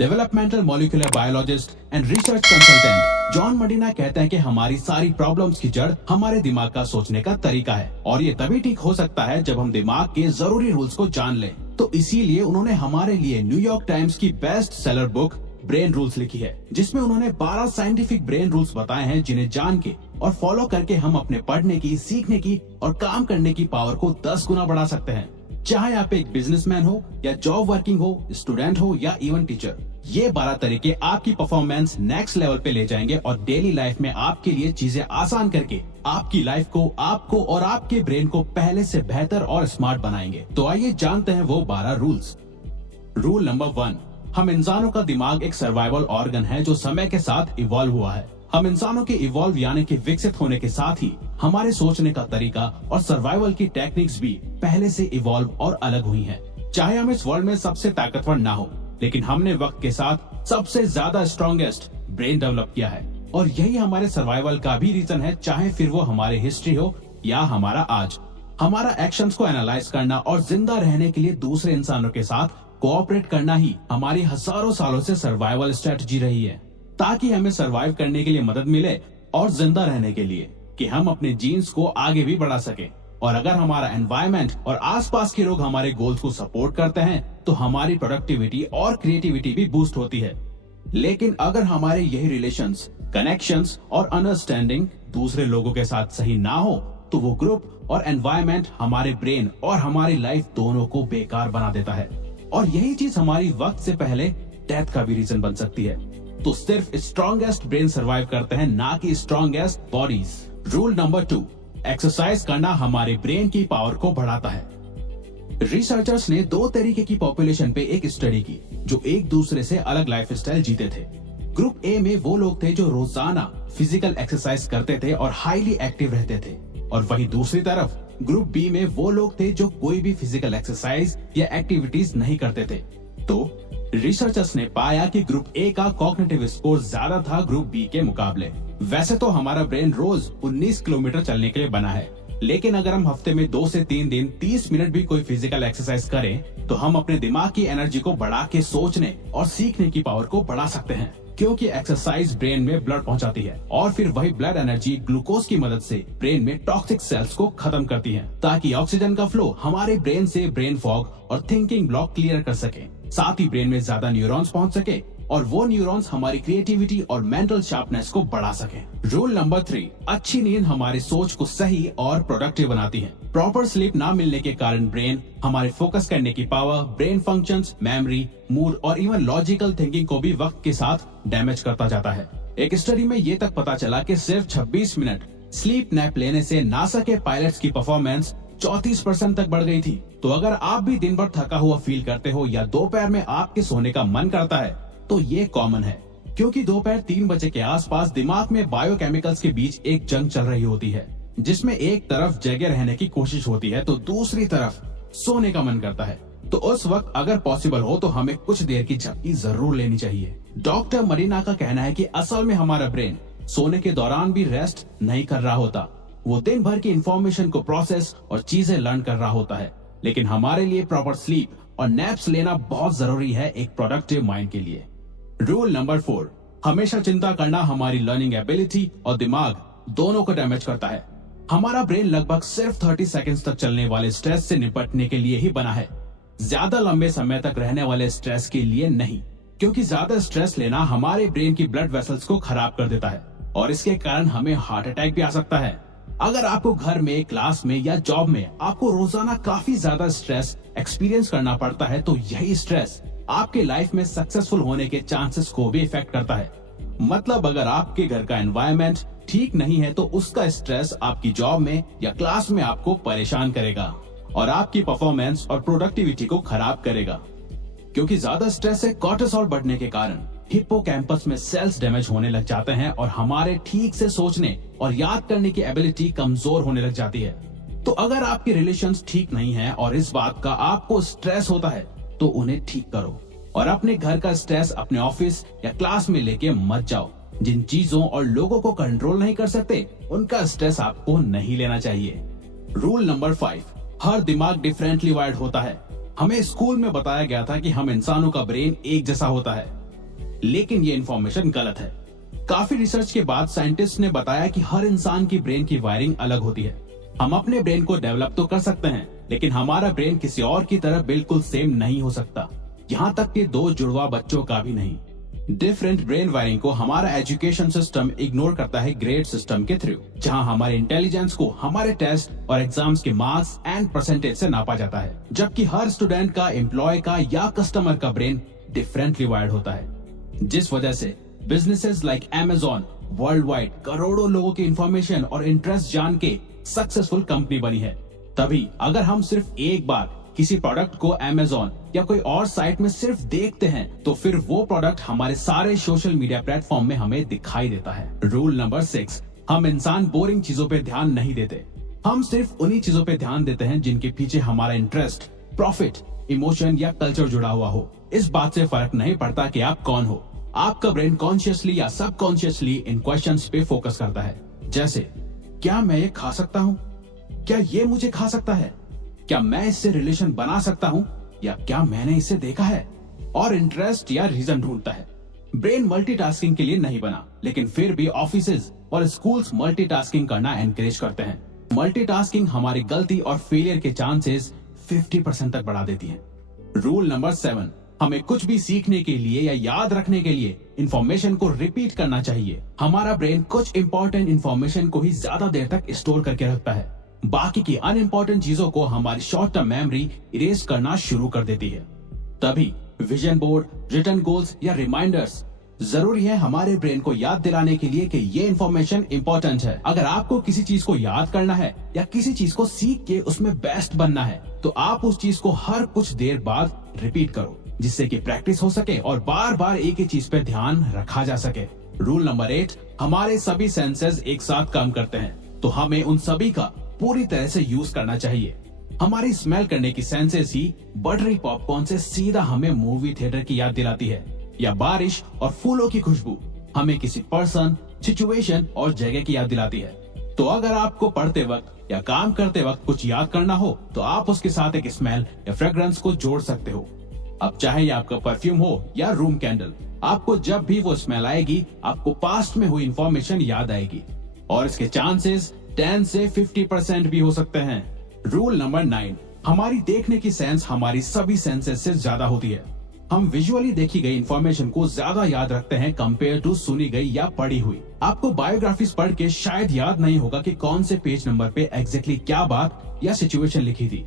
Developmental molecular biologist and research consultant John Medina कहते हैं कि हमारी सारी प्रॉब्लम्स की जड़ हमारे दिमाग का सोचने का तरीका है और ये तभी ठीक हो सकता है जब हम दिमाग के जरूरी रूल्स को जान लें। तो इसीलिए उन्होंने हमारे लिए न्यूयॉर्क टाइम्स की best seller book brain rules लिखी है, जिसमें उन्होंने 12 साइंटिफिक ब्रेन रूल्स बताए हैं जिन्हें जान के और फॉलो करके हम अपने पढ़ने की, सीखने की और काम करने की पावर को 10 गुना बढ़ा सकते हैं। चाहे आप एक बिजनेसमैन हो या जॉब वर्किंग हो, स्टूडेंट हो या इवन टीचर, ये 12 तरीके आपकी परफॉर्मेंस नेक्स्ट लेवल पे ले जाएंगे और डेली लाइफ में आपके लिए चीजें आसान करके आपकी लाइफ को, आपको और आपके ब्रेन को पहले से बेहतर और स्मार्ट बनाएंगे। तो आइए जानते हैं वो 12 रूल्स। रूल नंबर 1, हम इंसानों का दिमाग एक सर्वाइवल ऑर्गन है जो समय के साथ इवॉल्व हुआ है। हम इंसानों के इवॉल्व यानी कि विकसित होने के साथ ही हमारे सोचने का तरीका और सर्वाइवल की टेक्निक्स भी पहले से इवॉल्व और अलग हुई हैं। चाहे हम इस वर्ल्ड में सबसे ताकतवर ना हो, लेकिन हमने वक्त के साथ सबसे ज्यादा स्ट्रॉन्गेस्ट ब्रेन डेवलप किया है और यही हमारे सर्वाइवल का भी रीजन है, चाहे फिर वो हमारी हिस्ट्री हो या हमारा आज। हमारा एक्शंस को एनालाइज करना और जिंदा रहने के लिए दूसरे इंसानों के साथ कोऑपरेट करना ही हमारी हजारों सालों से सर्वाइवल स्ट्रेटजी रही है, ताकि हमें सर्वाइव करने के लिए मदद मिले और जिंदा रहने के लिए कि हम अपने जीन्स को आगे भी बढ़ा सके। और अगर हमारा एनवायरनमेंट और आसपास के लोग हमारे गोल्स को सपोर्ट करते हैं तो हमारी प्रोडक्टिविटी और क्रिएटिविटी भी बूस्ट होती है। लेकिन अगर हमारे यही रिलेशंस, कनेक्शंस और अंडरस्टैंडिंग दूसरे लोगों के साथ सही ना हो तो वो ग्रुप और एनवायरनमेंट हमारे ब्रेन और हमारी लाइफ दोनों को बेकार बना देता है और यही चीज हमारी वक्त से पहले डेथ का भी रीजन बन सकती है। तो सिर्फ स्ट्रॉन्गेस्ट ब्रेन सर्वाइव करते हैं, ना कि strongest bodies. Rule number 2, exercise करना हमारे ब्रेन की पावर को बढ़ाता है। रिसर्चर्स ने 2 तरीके की पॉपुलेशन पे एक स्टडी की जो एक दूसरे से अलग लाइफस्टाइल जीते थे। ग्रुप ए में वो लोग थे जो रोजाना फिजिकल एक्सरसाइज करते थे और हाईली एक्टिव रहते थे, और वहीं दूसरी तरफ ग्रुप बी में वो लोग थे जो कोई भी फिजिकल एक्सरसाइज या एक्टिविटीज नहीं करते थे। तो रिसर्चर्स ने पाया कि ग्रुप ए का कॉग्निटिव स्कोर ज्यादा था ग्रुप बी के मुकाबले। वैसे तो हमारा ब्रेन रोज 19 किलोमीटर चलने के लिए बना है, लेकिन अगर हम हफ्ते में 2 से 3 दिन 30 मिनट भी कोई फिजिकल एक्सरसाइज करें तो हम अपने दिमाग की एनर्जी को बढ़ा के सोचने और सीखने की पावर को बढ़ा सकते हैं, क्योंकि एक्सरसाइज ब्रेन में ब्लड पहुंचाती है और फिर वही ब्लड एनर्जी ग्लूकोज की मदद से ब्रेन में टॉक्सिक सेल्स को खत्म करती है, ताकि ऑक्सीजन का फ्लो हमारे ब्रेन से ब्रेन फॉग और थिंकिंग ब्लॉक क्लियर कर सके। साथ ही ब्रेन में ज्यादा न्यूरॉन्स पहुंच सके और वो न्यूरॉन्स हमारी क्रिएटिविटी और मेंटल शार्पनेस को बढ़ा सके। रूल नंबर 3, अच्छी नींद हमारी सोच को सही और प्रोडक्टिव बनाती है। प्रॉपर स्लीप ना मिलने के कारण ब्रेन हमारे फोकस करने की power, brain functions, memory, mood और इवन लॉजिकल थिंकिंग को भी वक्त के साथ डैमेज करता जाता है। एक स्टडी में ये तक पता चला कि सिर्फ 26 मिनट स्लीप नैप लेने से नासा के पायलट्स की परफॉर्मेंस 34% तक बढ़ गई थी। तो अगर आप भी दिन भर थका हुआ फील करते हो या दोपहर में आपके सोने का मन करता है तो ये कॉमन है, क्योंकि दोपहर 3 बजे के आसपास दिमाग में बायोकेमिकल्स के बीच एक जंग चल रही होती है, जिसमें एक तरफ जगे रहने की कोशिश होती है तो दूसरी तरफ सोने का मन करता है। तो उस वक्त अगर पॉसिबल हो तो हमें कुछ देर की झपकी जरूर लेनी चाहिए। डॉक्टर मरीना का कहना है कि असल में हमारा ब्रेन सोने के दौरान भी रेस्ट नहीं कर रहा होता, वो दिन भर की इंफॉर्मेशन को प्रोसेस और चीजें लर्न कर रहा होता है। लेकिन हमारे लिए प्रॉपर स्लीप और नैप्स लेना बहुत जरूरी है एक प्रोडक्टिव माइंड के लिए। रूल नंबर 4, हमेशा चिंता करना हमारी लर्निंग एबिलिटी और दिमाग दोनों को डैमेज करता है। हमारा ब्रेन लगभग सिर्फ 30 सेकंड्स तक चलने वाले स्ट्रेस से निपटने के लिए ही बना है, ज्यादा लंबे समय तक रहने वाले स्ट्रेस के लिए नहीं, क्योंकि ज्यादा स्ट्रेस लेना हमारे ब्रेन की ब्लड वेसल्स को खराब कर देता है और इसके कारण हमें हार्ट अटैक भी आ सकता है। अगर आपको घर में, क्लास में या जॉब में आपको रोजाना काफी ज्यादा स्ट्रेस एक्सपीरियंस करना पड़ता है तो यही स्ट्रेस आपके लाइफ में सक्सेसफुल होने के चांसेस को भी इफेक्ट करता है। मतलब अगर आपके घर का एनवायरनमेंट ठीक नहीं है तो उसका स्ट्रेस आपकी जॉब में या क्लास में आपको परेशान करेगा और आपकी परफॉर्मेंस और प्रोडक्टिविटी को खराब करेगा, क्योंकि ज्यादा स्ट्रेस से कॉर्टिसोल बढ़ने के कारण हिप्पोकैम्पस में सेल्स डैमेज होने लग जाते हैं और हमारे ठीक से सोचने और याद करने की एबिलिटी कमजोर होने लग जाती है। तो अगर आपके रिलेशंस ठीक नहीं है और इस बात का आपको स्ट्रेस होता है तो उन्हें ठीक करो और अपने घर का स्ट्रेस अपने ऑफिस या क्लास में लेके मत जाओ। जिन चीजों और लोगों को कंट्रोल नहीं कर सकते उनका स्ट्रेस आपको नहीं लेना चाहिए। रूल नंबर 5, हर दिमाग डिफरेंटली वायर्ड होता है। हमें स्कूल में बताया गया था कि हम इंसानों का ब्रेन एक जैसा होता है, लेकिन ये इन्फॉर्मेशन गलत है। काफी रिसर्च के बाद साइंटिस्ट ने बताया कि हर इंसान की ब्रेन की वायरिंग अलग होती है। हम अपने ब्रेन को डेवलप तो कर सकते हैं, लेकिन हमारा ब्रेन किसी और की तरह बिल्कुल सेम नहीं हो सकता, यहाँ तक कि दो जुड़वा बच्चों का भी नहीं। डिफरेंट ब्रेन वायरिंग को हमारा एजुकेशन सिस्टम इग्नोर करता है ग्रेड सिस्टम के थ्रू, जहां हमारे इंटेलिजेंस को हमारे टेस्ट और एग्जाम्स के मार्क्स एंड परसेंटेज से नापा जाता है, जबकि हर स्टूडेंट का, एम्प्लॉय का या कस्टमर का ब्रेन डिफरेंटली वायर्ड होता है, जिस वजह से businesses like Amazon world wide करोड़ों लोगों की इंफॉर्मेशन और इंटरेस्ट जान के सक्सेसफुल कंपनी बनी है। तभी अगर हम सिर्फ एक बार किसी प्रोडक्ट को Amazon या कोई और साइट में सिर्फ देखते हैं, तो फिर वो प्रोडक्ट हमारे सारे सोशल मीडिया प्लेटफॉर्म में हमें दिखाई देता है। रूल नंबर 6, हम इंसान बोरिंग चीजों पे ध्यान नहीं देते। हम सिर्फ उन्हीं चीजों पे ध्यान देते हैं जिनके पीछे हमारा इंटरेस्ट, प्रॉफिट, इमोशन या कल्चर जुड़ा हुआ हो। इस बात से फर्क नहीं पड़ता कि आप कौन हो, आपका ब्रेन कॉन्शियसली या सबकॉन्शियसली इन क्वेश्चंस पे फोकस करता है। जैसे, क्या मैं ये खा सकता हूँ? क्या ये मुझे खा सकता है? क्या मैं इससे रिलेशन बना सकता हूँ? या क्या मैंने इसे देखा है? और इंटरेस्ट या रीजन ढूंढता है। ब्रेन मल्टीटास्किंग के लिए नहीं बना, लेकिन फिर भी ऑफिसेज और स्कूल्स मल्टीटास्किंग करना एनकरेज करते हैं। मल्टीटास्किंग हमारी गलती और फेलियर के चांसेस 50% तक बढ़ा देती है। रूल नंबर 7, हमें कुछ भी सीखने के लिए या याद रखने के लिए इंफॉर्मेशन को रिपीट करना चाहिए। हमारा ब्रेन कुछ इंपॉर्टेंट इंफॉर्मेशन को ही ज्यादा देर तक स्टोर करके रखता है, बाकी की अनइम्पोर्टेंट चीजों को हमारी शॉर्ट टर्म मेमोरी इरेज करना शुरू कर देती है। तभी विजन बोर्ड, रिटन गोल्स या रिमाइंडर्स जरूरी है हमारे ब्रेन को याद दिलाने के लिए कि ये इंफॉर्मेशन इंपॉर्टेंट है। अगर आपको किसी चीज को याद करना है या किसी चीज को सीख के उसमें बेस्ट बनना है, तो आप उस चीज को हर कुछ देर बाद रिपीट करो, जिससे कि प्रैक्टिस हो सके और बार बार एक ही चीज पे ध्यान रखा जा सके। रूल नंबर 8, हमारे सभी सेंसेस एक साथ काम करते हैं, तो हमें उन सभी का पूरी तरह से यूज करना चाहिए। हमारी स्मेल करने की सेंसेस ही बटरी पॉपकॉर्न से सीधा हमें मूवी थिएटर की याद दिलाती है, या बारिश और फूलों की खुशबू हमें किसी पर्सन, सिचुएशन और जगह की याद दिलाती है। तो अगर आपको पढ़ते वक्त या काम करते वक्त कुछ याद करना हो, तो आप उसके साथ एक स्मेल या फ्रेग्रेंस को जोड़ सकते हो। अब चाहे ये आपका परफ्यूम हो या रूम कैंडल, आपको जब भी वो स्मेल आएगी, आपको पास्ट में हुई इंफॉर्मेशन याद आएगी, और इसके चांसेस 10 से 50% भी हो सकते हैं। रूल नंबर 9, हमारी देखने की सेंस हमारी सभी सेंसेस से ज्यादा होती है। हम विजुअली देखी गई इंफॉर्मेशन को ज्यादा याद रखते हैं कंपेयर टू सुनी गई या पढ़ी हुई। आपको बायोग्राफीज पढ़ के शायद याद नहीं होगा कि कौन से पेज नंबर पे एग्जैक्टली क्या बात या सिचुएशन लिखी थी,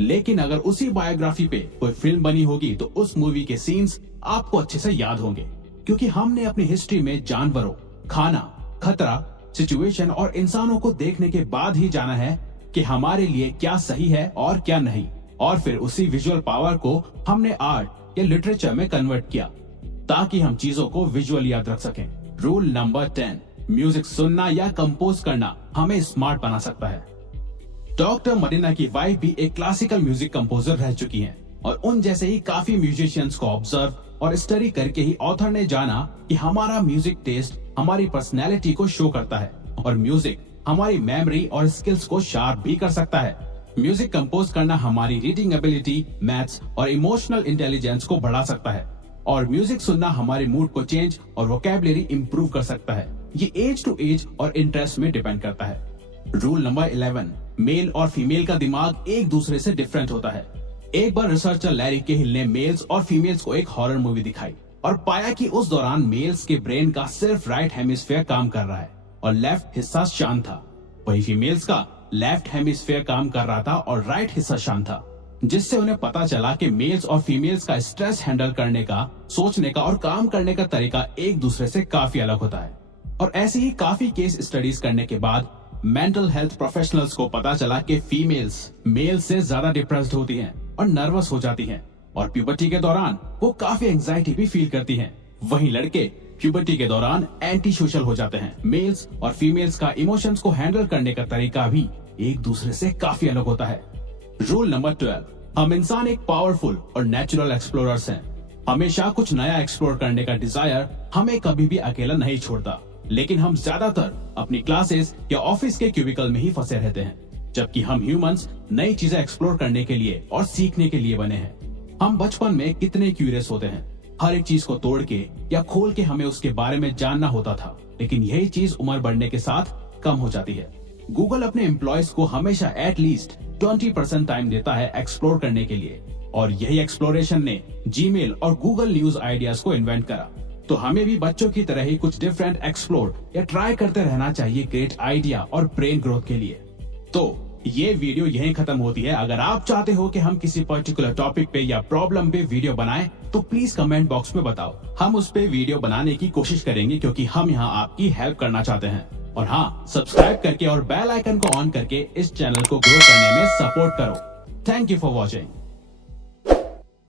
लेकिन अगर उसी बायोग्राफी पे कोई फिल्म बनी होगी तो उस मूवी के सीन्स आपको अच्छे से याद होंगे, क्योंकि हमने अपनी हिस्ट्री में जानवरों, खाना, खतरा, सिचुएशन और इंसानों को देखने के बाद ही जाना है कि हमारे लिए क्या सही है और क्या नहीं, और फिर उसी विजुअल पावर को हमने आर्ट या लिटरेचर में कन्वर्ट किया, ताकि हम चीजों को विजुअल याद रख सकें। रूल नंबर 10, म्यूजिक सुनना या कंपोज करना हमें स्मार्ट बना सकता है। डॉक्टर मरीना की वाइफ भी एक क्लासिकल म्यूजिक कंपोजर रह चुकी हैं, और उन जैसे ही काफी म्यूजिशियंस को ऑब्जर्व और स्टडी करके ही ऑथर ने जाना कि हमारा म्यूजिक टेस्ट हमारी पर्सनैलिटी को शो करता है, और म्यूजिक हमारी मेमोरी और स्किल्स को शार्प भी कर सकता है। म्यूजिक कंपोज करना हमारी रीडिंग एबिलिटी, मैथ्स और इमोशनल इंटेलिजेंस को बढ़ा सकता है, और म्यूजिक सुनना हमारे मूड को चेंज और वोकैबुलरी इंप्रूव कर सकता है। ये एज टू एज और इंटरेस्ट में डिपेंड करता है। रूल नंबर 11, मेल और फीमेल का दिमाग एक दूसरे से डिफरेंट होता है। एक बार रिसर्चर लैरी केहिल ने मेल्स और फीमेल्स को एक हॉरर मूवी दिखाई और पाया कि उस दौरान मेल्स के ब्रेन का सिर्फ राइट हेमिस्फीयर काम कर रहा है और लेफ्ट हिस्सा शांत था, वही फीमेल्स का लेफ्ट हेमिस्फीयर काम कर रहा था और राइट हिस्सा शांत था, जिससे उन्हें पता चला कि मेल्स और फीमेल्स का स्ट्रेस हैंडल करने का, सोचने का और काम करने का तरीका एक दूसरे से काफी अलग होता है। और ऐसी ही काफी केस स्टडीज करने के बाद मेंटल हेल्थ प्रोफेशनल्स को पता चला कि फीमेल्स मेल से ज्यादा डिप्रेस्ड होती हैं और नर्वस हो जाती हैं, और प्यूबर्टी के दौरान वो काफी एंजाइटी भी फील करती हैं। वहीं लड़के प्यूबर्टी के दौरान एंटी सोशल हो जाते हैं। मेल्स और फीमेल्स का इमोशंस को हैंडल करने का तरीका भी एक दूसरे से काफी अलग होता है। रूल नंबर 12, हम इंसान एक पावरफुल और नेचुरल एक्सप्लोरर्स हैं। हमेशा कुछ नया एक्सप्लोर करने का डिजायर हमें कभी भी अकेला नहीं छोड़ता, लेकिन हम ज्यादातर अपनी क्लासेस या ऑफिस के क्यूबिकल में ही फंसे रहते हैं, जबकि हम ह्यूमंस नई चीजें एक्सप्लोर करने के लिए और सीखने के लिए बने हैं। हम बचपन में कितने क्यूरियस होते हैं, हर एक चीज को तोड़ के या खोल के हमें उसके बारे में जानना होता था, लेकिन यही चीज उम्र बढ़ने के साथ कम हो जाती है। गूगल अपने एम्प्लॉयज को हमेशा एटलीस्ट 20% टाइम देता है एक्सप्लोर करने के लिए, और यही एक्सप्लोरेशन ने जीमेल और गूगल न्यूज आइडियाज को इन्वेंट करा। तो हमें भी बच्चों की तरह ही कुछ डिफरेंट एक्सप्लोर या ट्राई करते रहना चाहिए ग्रेट आइडिया और ब्रेन ग्रोथ के लिए। तो ये वीडियो यहीं खत्म होती है। अगर आप चाहते हो कि हम किसी पर्टिकुलर टॉपिक पे या प्रॉब्लम पे वीडियो बनाएं, तो प्लीज कमेंट बॉक्स में बताओ। हम उस पे वीडियो बनाने की कोशिश करेंगे, क्योंकि हम यहाँ आपकी हेल्प करना चाहते हैं। और हाँ, सब्सक्राइब करके और बेल आइकन को ऑन करके इस चैनल को ग्रो करने में सपोर्ट करो। Thank you for watching.